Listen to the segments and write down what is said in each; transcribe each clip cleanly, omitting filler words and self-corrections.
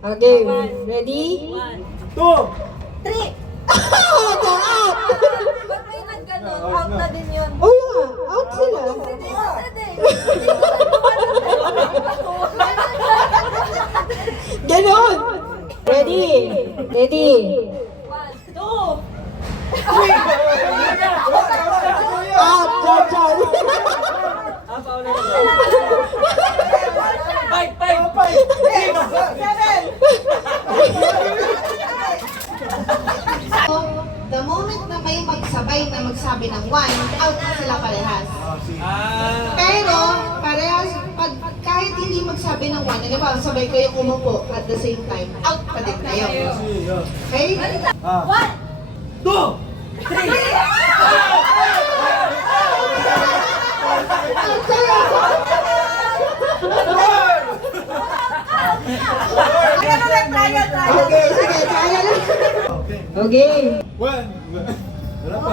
Okay, ready? 2! 3! Go out! Ba't may nagganon? Out na din yun. Oh yeah, out sila. Hindi ko pwede. Hindi ko Ganon! Ready? Ready? 1, 2! Out, dyan, dyan. The moment na may magsabay na magsabi ng 1, out na sila parehas. Pero, parehas, kahit hindi magsabi ng 1, halimbawa, sabay kayo umupo at the same time, out pa din kayo. Okay? 1! 2! Okay, sige, kaya lang. Okay. 1! Wala pa.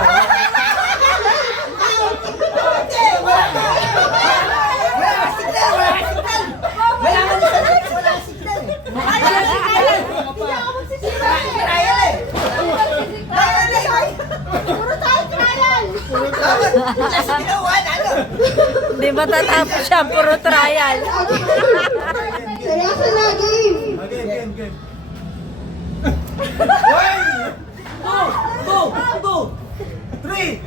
Hindi matatapos siya, puro trial. Seryoso na, game. Game. 1! 2! 3!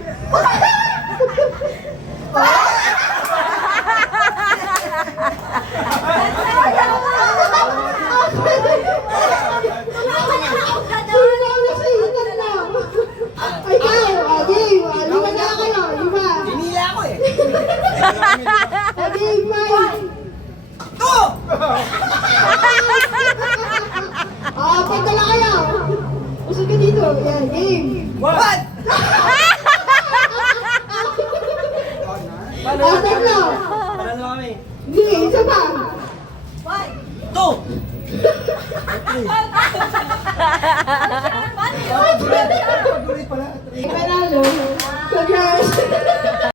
Game, lima na kayo, lima. Pinila ako eh. Game, five. 2! Pagdala kayo. Usog ka dito. Yan, game. 1! Tatlo. Panalo kami. Hindi, isa pa. 2!